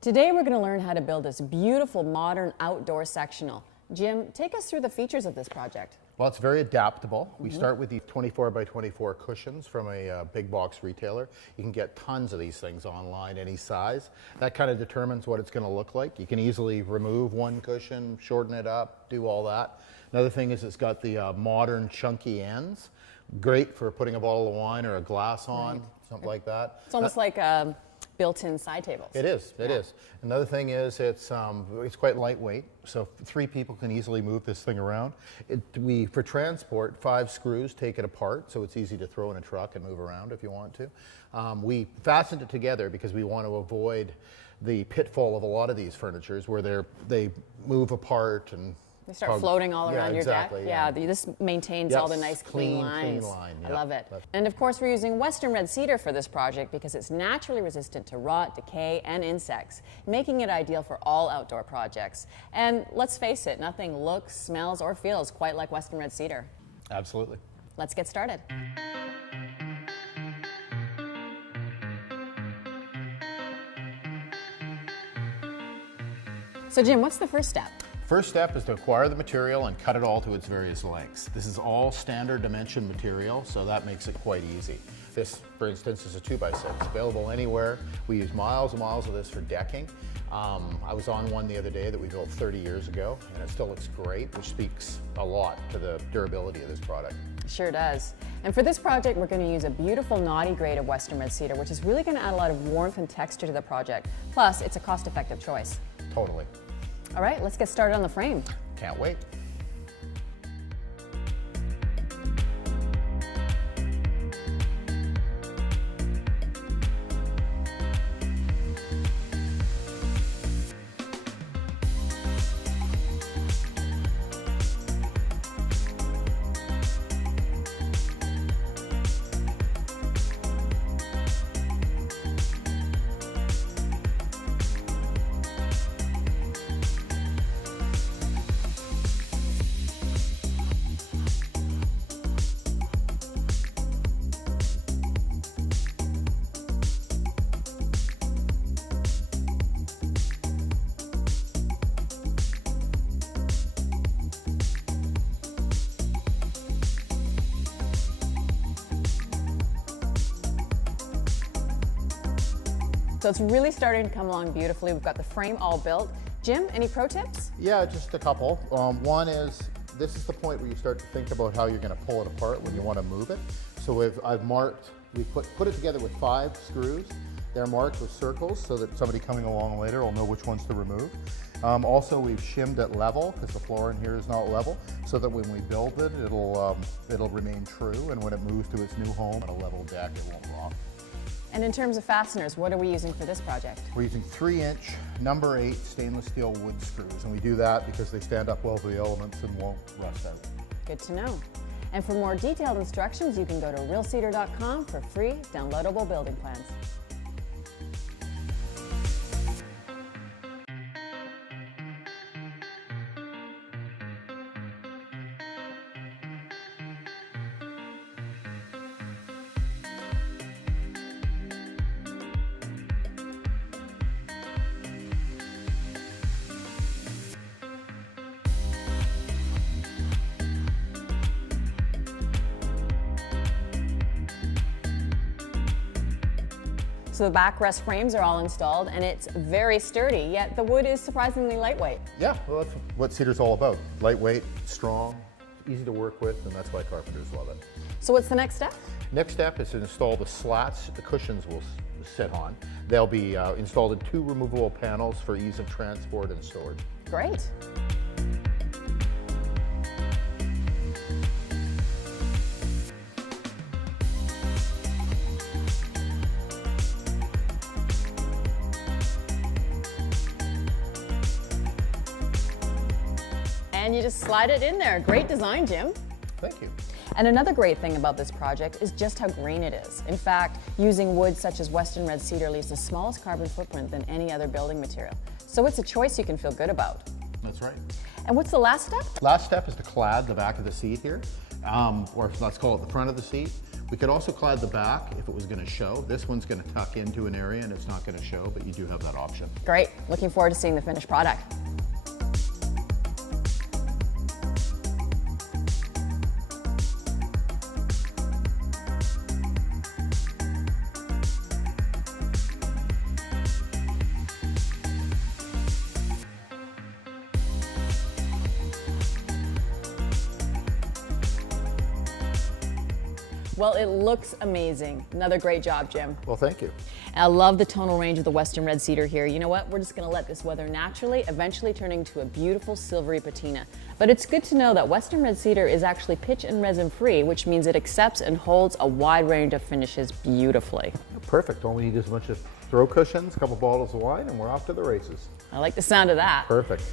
Today we're going to learn how to build this beautiful modern outdoor sectional. Jim, take us through the features of this project. Well, it's very adaptable. We start with these 24 by 24 cushions from a big box retailer. You can get tons of these things online, any size. That kind of determines what it's going to look like. You can easily remove one cushion, shorten it up, do all that. Another thing is it's got the modern chunky ends. Great for putting a bottle of wine or a glass on, something like that. It's almost like built-in side tables. It is. Another thing is it's quite lightweight, so 3 people can easily move this thing around. For transport, 5 screws take it apart, so it's easy to throw in a truck and move around if you want to. We fastened it together because we want to avoid the pitfall of a lot of these furnitures where they move apart and they start floating all around your deck. Yeah, this maintains all the nice clean lines. I love it. And of course we're using Western red cedar for this project because it's naturally resistant to rot, decay, and insects, making it ideal for all outdoor projects. And let's face it, nothing looks, smells, or feels quite like Western red cedar. Absolutely. Let's get started. So Jim, what's the first step? First step is to acquire the material and cut it all to its various lengths. This is all standard dimension material, so that makes it quite easy. This, for instance, is a 2x6. It's available anywhere. We use miles and miles of this for decking. I was on one the other day that we built 30 years ago, and it still looks great, which speaks a lot to the durability of this product. Sure does. And for this project, we're going to use a beautiful knotty grade of Western red cedar, which is really going to add a lot of warmth and texture to the project. Plus, it's a cost-effective choice. Totally. All right, let's get started on the frame. Can't wait. So it's really starting to come along beautifully. We've got the frame all built. Jim, any pro tips? Yeah, just a couple. One is, this is the point where you start to think about how you're going to pull it apart when you want to move it. So I've marked, we put it together with 5 screws. They're marked with circles so that somebody coming along later will know which ones to remove. Also, we've shimmed it level because the floor in here is not level, so that when we build it, it'll remain true, and when it moves to its new home on a level deck, it won't rock. And in terms of fasteners, what are we using for this project? We're using 3-inch number 8 stainless steel wood screws, and we do that because they stand up well to the elements and won't rust out. Good to know. And for more detailed instructions, you can go to realcedar.com for free downloadable building plans. So the backrest frames are all installed and it's very sturdy, yet the wood is surprisingly lightweight. Yeah, well, that's what cedar's all about. Lightweight, strong, easy to work with, and that's why carpenters love it. So what's the next step? Next step is to install the slats the cushions will sit on. They'll be installed in 2 removable panels for ease of transport and storage. Great. And you just slide it in there. Great design, Jim. Thank you. And another great thing about this project is just how green it is. In fact, using wood such as Western red cedar leaves the smallest carbon footprint than any other building material. So it's a choice you can feel good about. That's right. And what's the last step? Last step is to clad the back of the seat here, or let's call it the front of the seat. We could also clad the back if it was going to show. This one's going to tuck into an area and it's not going to show, but you do have that option. Great. Looking forward to seeing the finished product. Well, it looks amazing. Another great job, Jim. Well, thank you. I love the tonal range of the Western Red Cedar here. You know what? We're just gonna let this weather naturally, eventually turning to a beautiful silvery patina. But it's good to know that Western Red Cedar is actually pitch and resin free, which means it accepts and holds a wide range of finishes beautifully. Perfect. All we need is a bunch of throw cushions, a couple bottles of wine, and we're off to the races. I like the sound of that. Perfect.